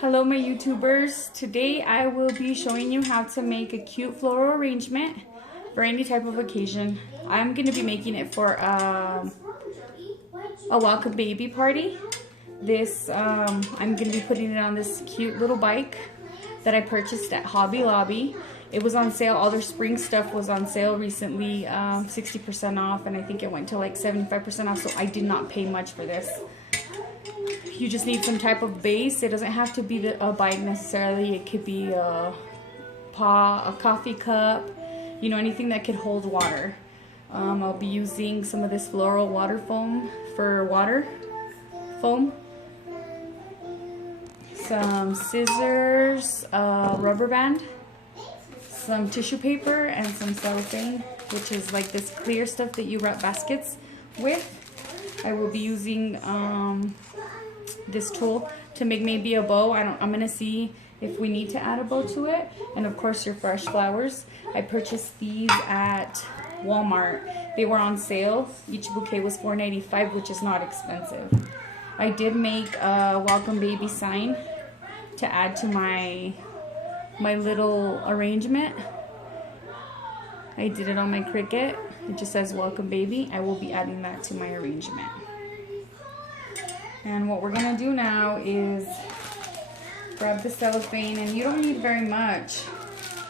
Hello my YouTubers, today I will be showing you how to make a cute floral arrangement for any type of occasion. I'm going to be making it for a welcome baby party. I'm going to be putting it on this cute little bike that I purchased at Hobby Lobby. It was on sale, all their spring stuff was on sale recently, 60% off, and I think it went to like 75% off, so I did not pay much for this. You just need some type of base. It doesn't have to be a bike necessarily. It could be a coffee cup, you know, anything that could hold water. I'll be using some of this floral water foam for water foam, some scissors, rubber band, some tissue paper, and some cellophane, which is like this clear stuff that you wrap baskets with. I will be using this tool to make maybe a bow. I'm gonna see if we need to add a bow to it, and of course your fresh flowers. I purchased these at Walmart. They were on sale. Each bouquet was $4.95, which is not expensive. I did make a welcome baby sign to add to my little arrangement. I did it on my Cricut. It just says welcome baby. I will be adding that to my arrangement. And what we're gonna do now is grab the cellophane, and you don't need very much.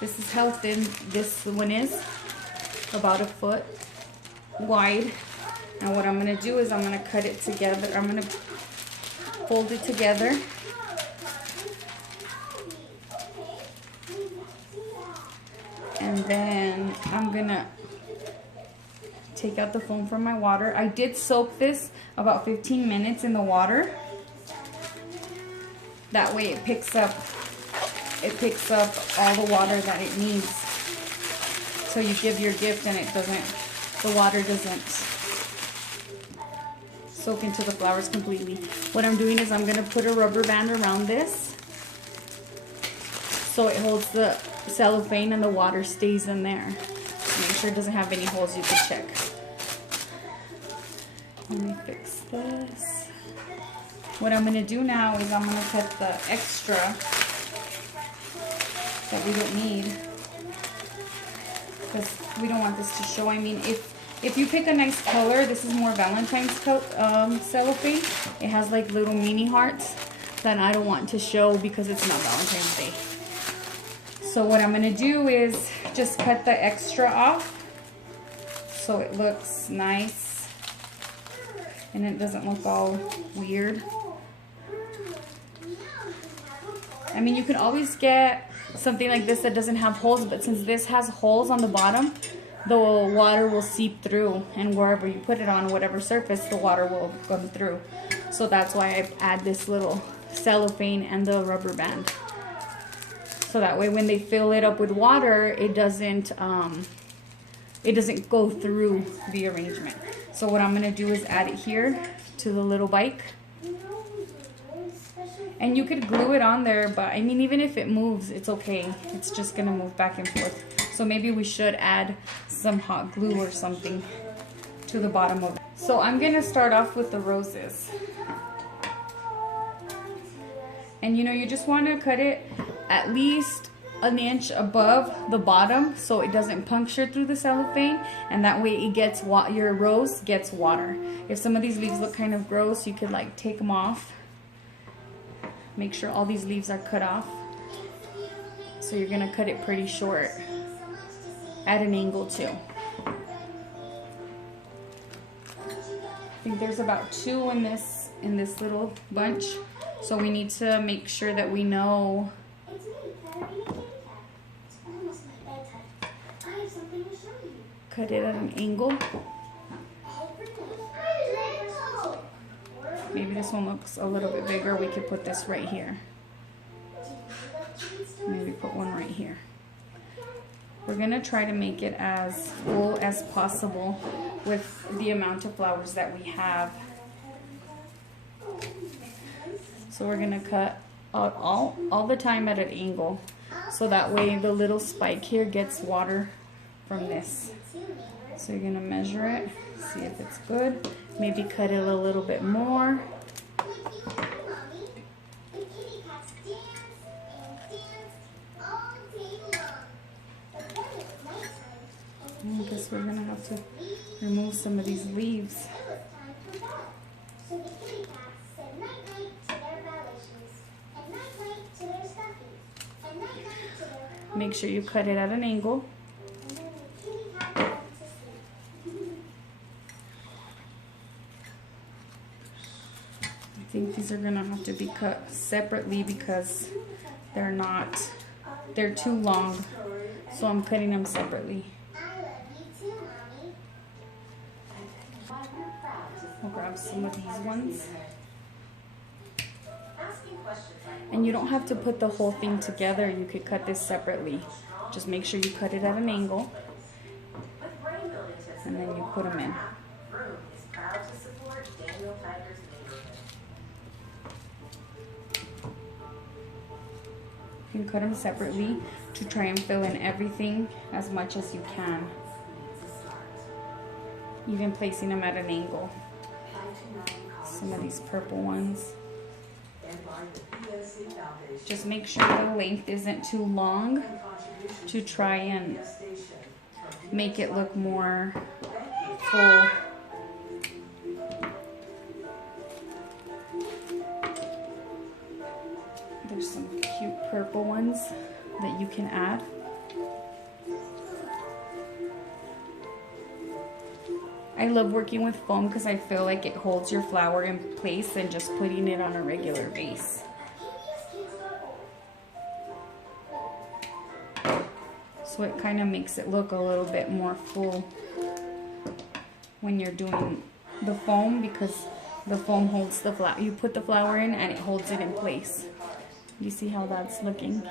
This is how thin this one is, about a foot wide. And what I'm gonna do is I'm gonna cut it together. I'm gonna fold it together. And then I'm gonna take out the foam from my water. I did soak this about 15 minutes in the water. That way it picks up all the water that it needs. So you give your gift and the water doesn't soak into the flowers completely. What I'm doing is I'm gonna put a rubber band around this so it holds the cellophane and the water stays in there. Make sure it doesn't have any holes. You can check. Let me fix this. What I'm going to do now is I'm going to cut the extra that we don't need, because we don't want this to show. I mean, if you pick a nice color, this is more Valentine's cellophane. It has like little mini hearts that I don't want to show because it's not Valentine's Day. So what I'm going to do is just cut the extra off so it looks nice and it doesn't look all weird. I mean, you can always get something like this that doesn't have holes, but since this has holes on the bottom, the water will seep through, and wherever you put it on, whatever surface, the water will come through. So that's why I add this little cellophane and the rubber band. so that way when they fill it up with water, it doesn't go through the arrangement. So what I'm gonna do is add it here to the little bike. And you could glue it on there, but I mean, even if it moves, it's okay. It's just gonna move back and forth. So maybe we should add some hot glue or something to the bottom of it. So I'm gonna start off with the roses. And you know, you just wanna cut it at least an inch above the bottom so it doesn't puncture through the cellophane, and that way it gets your rose gets water. If some of these leaves look kind of gross, you could like take them off. Make sure all these leaves are cut off. So you're gonna cut it pretty short at an angle too. I think there's about 2 in this little bunch. So we need to make sure that we know cut it at an angle. Maybe this one looks a little bit bigger. We could put this right here. Maybe put one right here. We're gonna try to make it as full as possible with the amount of flowers that we have. So we're gonna cut all the time at an angle, so that way the little spike here gets water from this. So you're gonna measure it, see if it's good. Maybe cut it a little bit more. I guess we're gonna have to remove some of these leaves. Make sure you cut it at an angle. I think these are gonna have to be cut separately because they're too long. So I'm cutting them separately. I'll grab some of these ones. And you don't have to put the whole thing together. You could cut this separately. Just make sure you cut it at an angle. And then you put them in. You can cut them separately to try and fill in everything as much as you can. Even placing them at an angle. Some of these purple ones. Just make sure the length isn't too long to try and make it look more full. There's some cute purple ones that you can add. I love working with foam because I feel like it holds your flower in place and just putting it on a regular vase. So it kind of makes it look a little bit more full when you're doing the foam, because the foam holds the flower. You put the flower in and it holds it in place. You see how that's looking?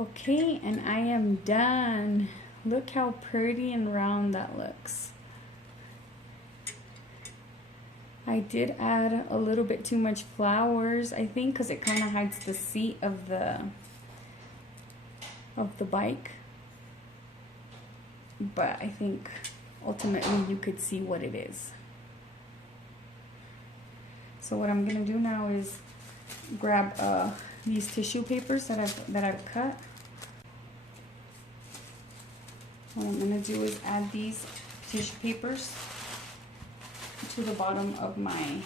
Okay, and I am done. Look how pretty and round that looks. I did add a little bit too much flowers, I think, because it kind of hides the seat of the bike. But I think ultimately you could see what it is. So what I'm gonna do now is grab these tissue papers that I've cut. What I'm gonna do is add these tissue papers to the bottom of my,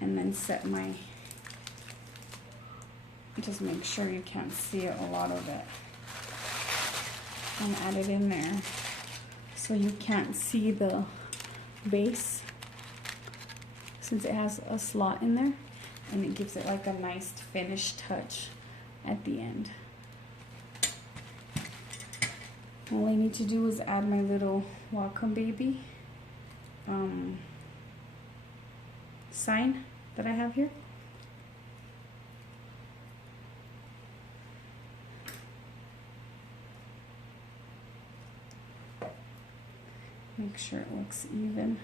and then set my, just make sure you can't see a lot of it, and add it in there so you can't see the base, since it has a slot in there, and it gives it like a nice finished touch at the end. All I need to do is add my little welcome baby sign that I have here. Make sure it looks even.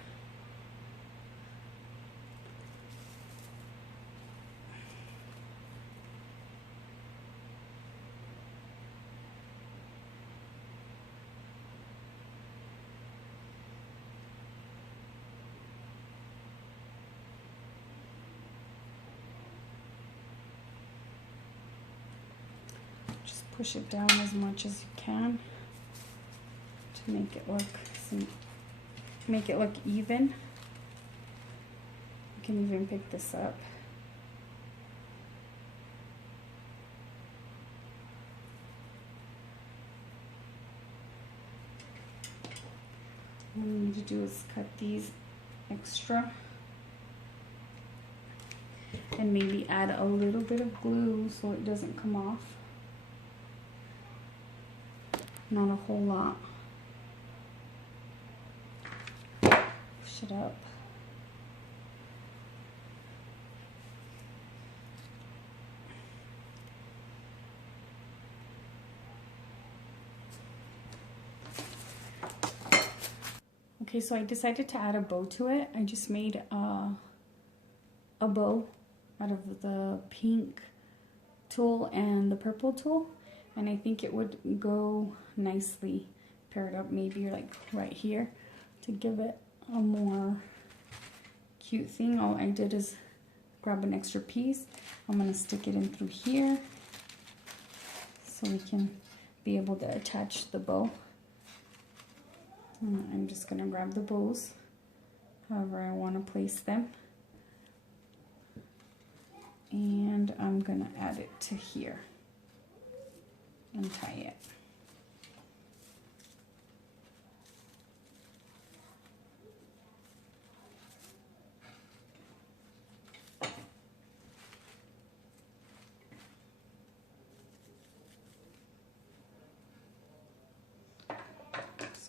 Just push it down as much as you can to make it look even. You can even pick this up. What I need to do is cut these extra and maybe add a little bit of glue so it doesn't come off. Not a whole lot. Push it up. Okay, so I decided to add a bow to it. I just made a bow out of the pink tulle and the purple tulle, and I think it would go nicely paired up, maybe like right here, to give it a more cute thing. All I did is grab an extra piece. I'm gonna stick it in through here so we can be able to attach the bow. And I'm just gonna grab the bows however I want to place them, and I'm gonna add it to here and tie it.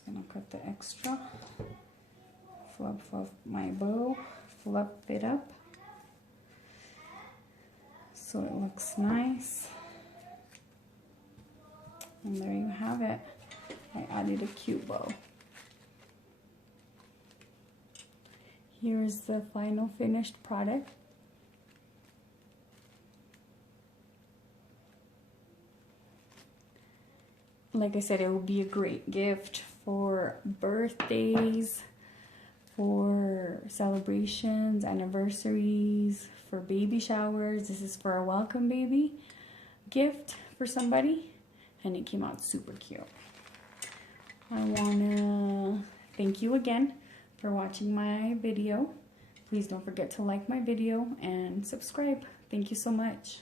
Gonna cut the extra, fluff my bow, fluff it up so it looks nice. And there you have it. I added a cute bow. Here is the final finished product. Like I said, it will be a great gift for birthdays, for celebrations, anniversaries, for baby showers. This is for a welcome baby gift for somebody, and it came out super cute. I wanna thank you again for watching my video. Please don't forget to like my video and subscribe. Thank you so much.